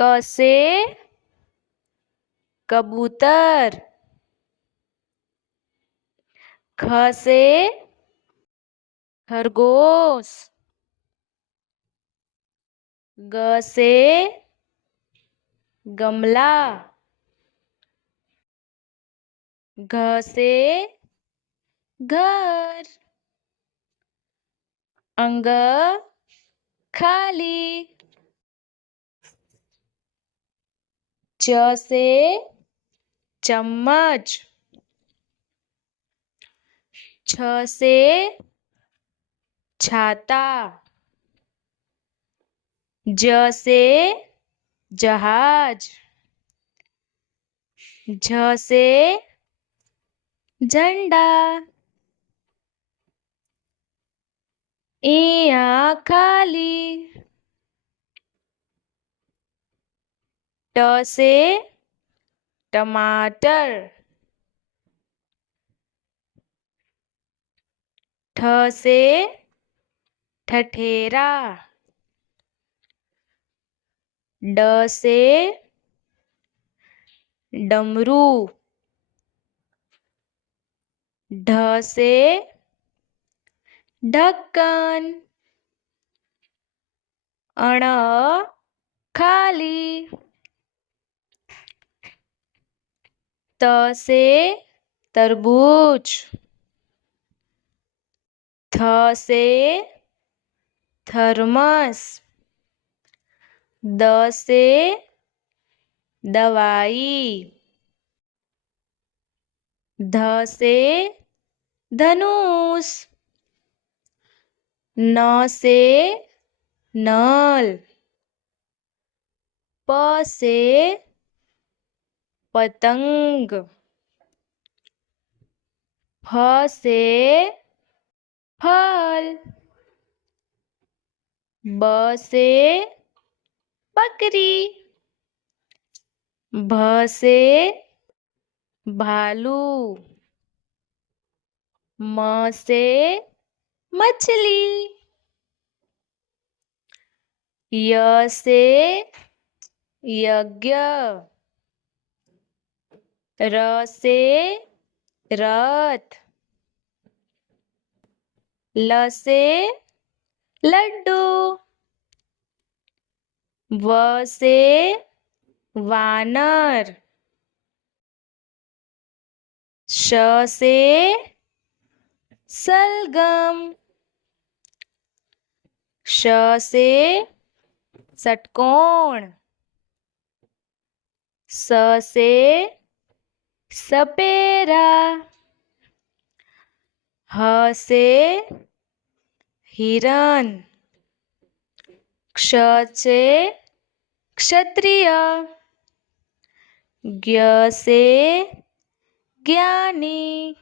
क से कबूतर, ख से खरगोश, ग से गमला, घ से घर, अंग खाली, च से चम्मच, छ से छाता, ज से जहाज, झ से झंडा, इया खाली, ट से टमाटर, ठ से ठठेरा, ड से डमरू, ढ से ढक्कन, अण खाली, त से तरबूज, थ से थर्मस, द से दवाई, ध से धनुष, न से नल, प से पतंग, फ से फल, ब से बकरी, भ से भालू, म से मछली, य से यज्ञ, र से रथ, ल से लड्डू, व से वानर, श से सलगम, श से षटकोण, स से सपेरा, ह से हिरण, क्ष से क्षत्रिय, ज्ञ से ज्ञानी।